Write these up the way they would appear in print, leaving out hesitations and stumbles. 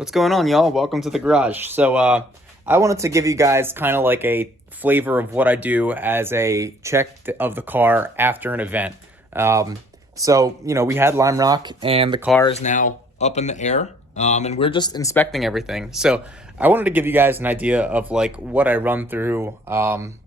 What's going on, y'all? Welcome to the garage. I wanted to give you guys kind of like a flavor of what I do as a check of the car after an event. We had Lime Rock, and the car is now up in the air, and we're just inspecting everything. So I wanted to give you guys an idea of like what I run through, and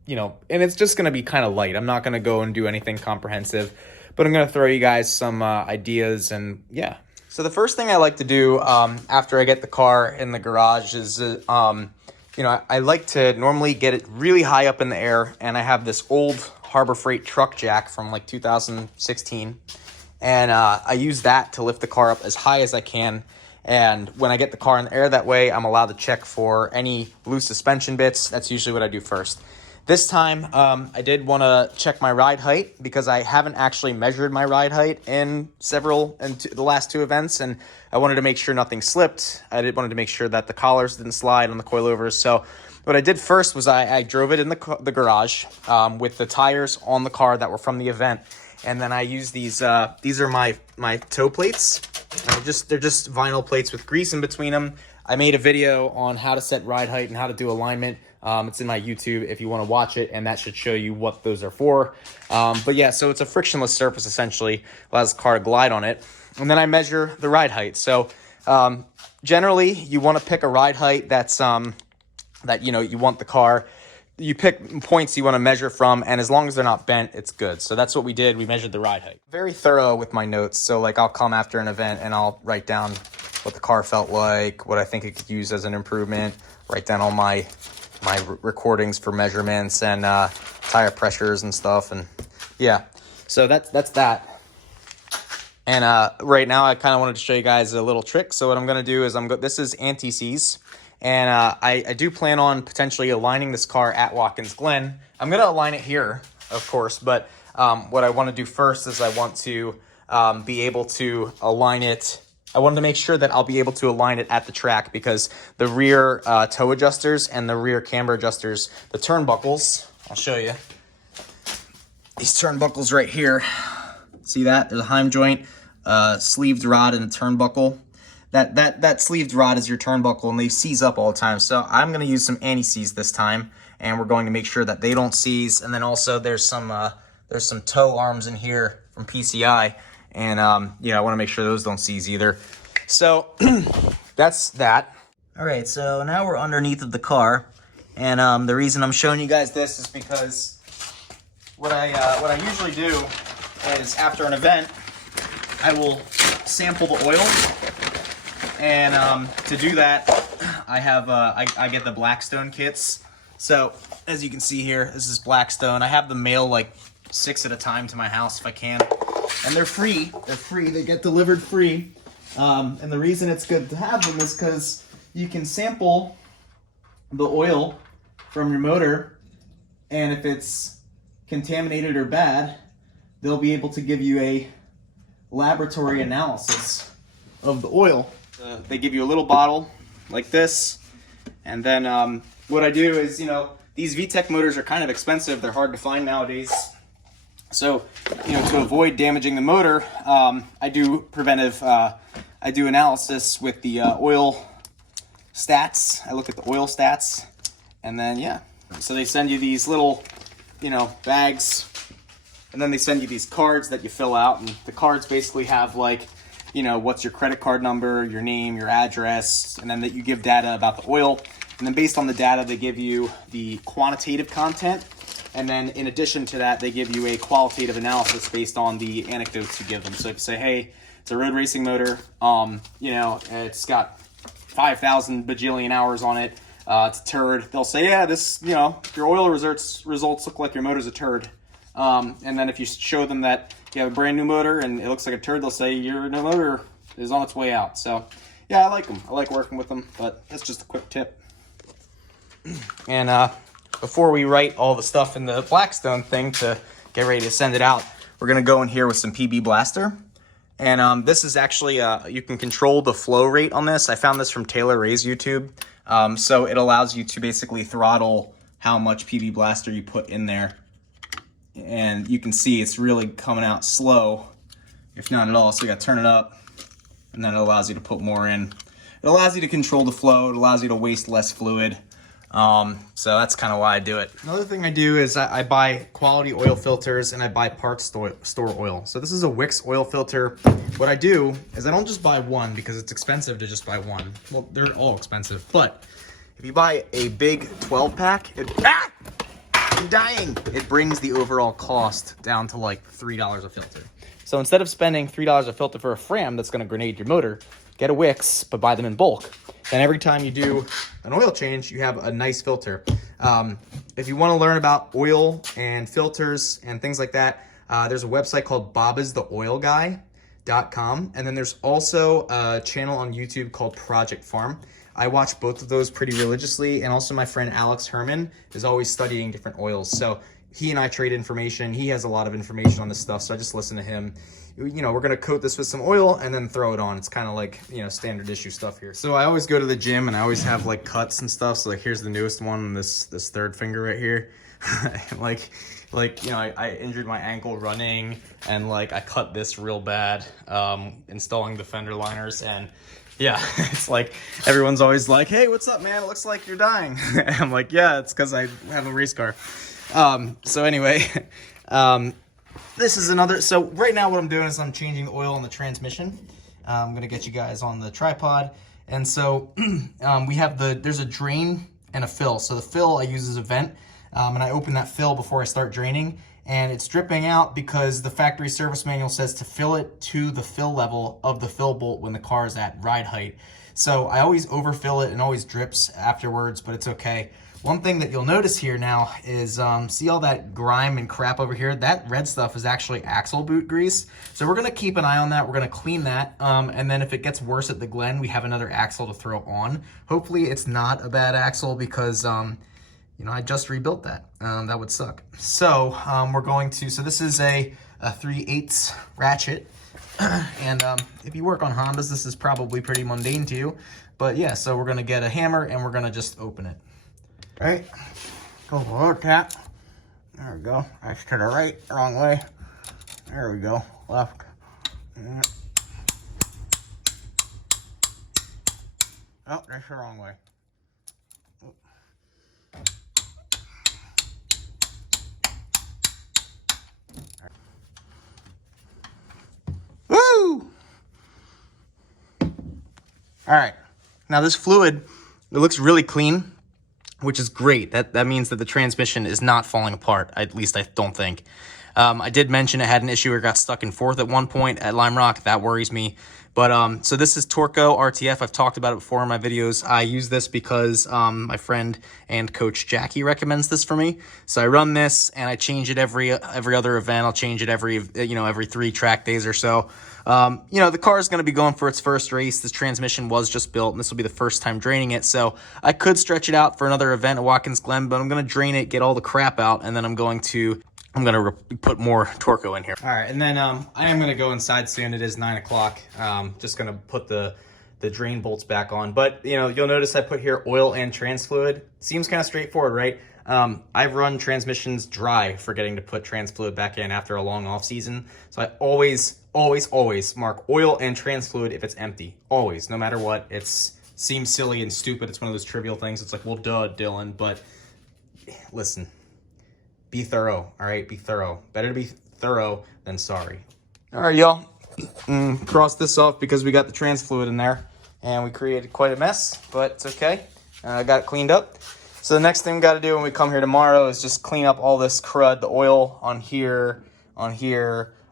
it's just going to be kind of light. I'm not going to go and do anything comprehensive, but I'm going to throw you guys some ideas and yeah. So the first thing I like to do after I get the car in the garage is, I like to normally get it really high up in the air, and I have this old Harbor Freight truck jack from like 2016, and I use that to lift the car up as high as I can. And when I get the car in the air that way, I'm allowed to check for any loose suspension bits. That's usually what I do first. This time, I did want to check my ride height because I haven't actually measured my ride height in the last two events, and I wanted to make sure nothing slipped. Wanted to make sure that the collars didn't slide on the coilovers. So what I did first was I drove it in the garage with the tires on the car that were from the event, and then I used these. These are my toe plates. They're just vinyl plates with grease in between them. I made a video on how to set ride height and how to do alignment. It's in my YouTube if you want to watch it, and that should show you what those are for. So it's a frictionless surface, essentially, allows the car to glide on it. And then I measure the ride height. So generally, you want to pick a ride height that's you want the car. You pick points you want to measure from, and as long as they're not bent, it's good. So that's what we did. We measured the ride height. Very thorough with my notes. So I'll come after an event and I'll write down what the car felt like, what I think it could use as an improvement, write down all my recordings for measurements and tire pressures and stuff. And yeah, so that's that. And right now I kind of wanted to show you guys a little trick. So what I'm going to do is this is anti-seize. And I do plan on potentially aligning this car at Watkins Glen. I'm going to align it here, of course, but what I want to do first is I want to be able to align it. I wanted to make sure that I'll be able to align it at the track because the rear toe adjusters and the rear camber adjusters, the turnbuckles, I'll show you. These turnbuckles right here, see that? There's a Heim joint, sleeved rod, and a turnbuckle. That sleeved rod is your turnbuckle, and they seize up all the time. So I'm going to use some anti-seize this time, and we're going to make sure that they don't seize. And then also there's some toe arms in here from PCI. And, I want to make sure those don't seize either. So that's that. All right, so now we're underneath of the car. And the reason I'm showing you guys this is because what I usually do is after an event, I will sample the oil. And to do that, I have I get the Blackstone kits. So as you can see here, this is Blackstone. I have them mail like 6 at a time to my house if I can. And they're free. They're free. They get delivered free. And the reason it's good to have them is because you can sample the oil from your motor, and if it's contaminated or bad, they'll be able to give you a laboratory analysis of the oil. They give you a little bottle like this, and then what I do is, these VTEC motors are kind of expensive. They're hard to find nowadays. So, to avoid damaging the motor, I do I do analysis with the oil stats. I look at the oil stats, and then, yeah. So they send you these little, bags, and then they send you these cards that you fill out, and the cards basically have, what's your credit card number, your name, your address, and then that you give data about the oil. And then based on the data, they give you the quantitative content. And then in addition to that, they give you a qualitative analysis based on the anecdotes you give them. So if you say, hey, it's a road racing motor, it's got 5,000 bajillion hours on it, it's a turd, they'll say, yeah, this, your oil results look like your motor's a turd. And then if you show them that you have a brand new motor and it looks like a turd, they'll say your new motor is on its way out. So yeah, I like them. I like working with them, but that's just a quick tip. And before we write all the stuff in the Blackstone thing to get ready to send it out, we're going to go in here with some PB Blaster. And this is actually, you can control the flow rate on this. I found this from Taylor Ray's YouTube. So it allows you to basically throttle how much PB Blaster you put in there. And you can see it's really coming out slow, if not at all. So you got to turn it up, and then it allows you to put more in. it allows you to control the flow. It allows you to waste less fluid. So that's kind of why I do it. Another thing I do is I buy quality oil filters and I buy parts store oil. So this is a Wix oil filter. What I do is I don't just buy one because it's expensive to just buy one. Well, they're all expensive, but if you buy a big 12 pack, I'm dying. It brings the overall cost down to like $3 a filter. So instead of spending $3 a filter for a Fram that's going to grenade your motor, get a Wix, but buy them in bulk. Then every time you do an oil change, you have a nice filter. If you want to learn about oil and filters and things like that, there's a website called bobistheoilguy.com. And then there's also a channel on YouTube called Project Farm. I watch both of those pretty religiously. And also my friend Alex Herman is always studying different oils. So he and I trade information. He has a lot of information on this stuff, so I just listen to him. You know, we're gonna coat this with some oil and then throw it on. It's kind of like, you know, standard issue stuff here. So I always go to the gym and I always have like cuts and stuff. So like here's the newest one, this third finger right here. like you know, I injured my ankle running and like I cut this real bad installing the fender liners. And yeah, it's like everyone's always like, hey, what's up, man? It looks like you're dying. I'm like, yeah, it's because I have a race car. So anyway, this is another, so right now what I'm doing is I'm changing the oil in the transmission. I'm going to get you guys on the tripod. And so, we have there's a drain and a fill. So the fill I use as a vent, and I open that fill before I start draining, and it's dripping out because the factory service manual says to fill it to the fill level of the fill bolt when the car is at ride height. So I always overfill it and always drips afterwards, but it's okay. One thing that you'll notice here now is, see all that grime and crap over here? That red stuff is actually axle boot grease. So we're gonna keep an eye on that. We're gonna clean that. And then if it gets worse at the Glen, we have another axle to throw on. Hopefully it's not a bad axle because, you know, I just rebuilt that. That would suck. So we're going to, so this is a 3/8 ratchet. And if you work on Hondas, this is probably pretty mundane to you. But yeah, so we're gonna get a hammer and we're gonna just open it. Right, go forward, tap. There we go. That's to the right, wrong way. There we go, left. Oh, that's the wrong way. Woo! All right, now this fluid, it looks really clean, which is great. That means that the transmission is not falling apart, at least I don't think. I did mention it had an issue where it got stuck in fourth at one point at Lime Rock. That worries me. But so this is Torco RTF. I've talked about it before in my videos. I use this because my friend and coach Jackie recommends this for me. So I run this and I change it every other event. I'll change it every 3 track days or so. You know, the car is going to be going for its first race. This transmission was just built, and this will be the first time draining it. So I could stretch it out for another event at Watkins Glen, but I'm going to drain it, get all the crap out, and then I'm going to put more Torco in here. All right, and then I am going to go inside soon. It is 9 o'clock. Just going to put the drain bolts back on. But, you know, you'll notice I put here oil and trans fluid. Seems kind of straightforward, right? I've run transmissions dry forgetting to put trans fluid back in after a long off season. So I always mark oil and trans fluid if it's empty. Always, no matter what. It seems silly and stupid. It's one of those trivial things. It's like, well, duh, Dylan. But listen, be thorough, all right? Be thorough. Better to be thorough than sorry. All right, y'all. Cross this off because we got the trans fluid in there. And we created quite a mess, but it's okay. I got it cleaned up. So the next thing we got to do when we come here tomorrow is just clean up all this crud, the oil on here,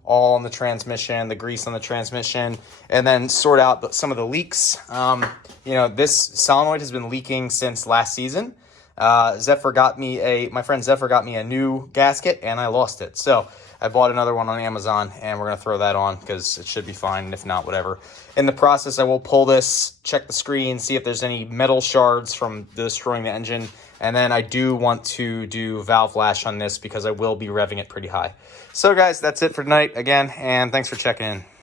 all on the transmission, the grease on the transmission, and then sort out some of the leaks. You know, this solenoid has been leaking since last season. My friend Zephyr got me a new gasket, and I lost it. So I bought another one on Amazon, and we're going to throw that on because it should be fine, and if not, whatever. In the process, I will pull this, check the screen, see if there's any metal shards from destroying the engine, and then I do want to do valve lash on this because I will be revving it pretty high. So guys, that's it for tonight again, and thanks for checking in.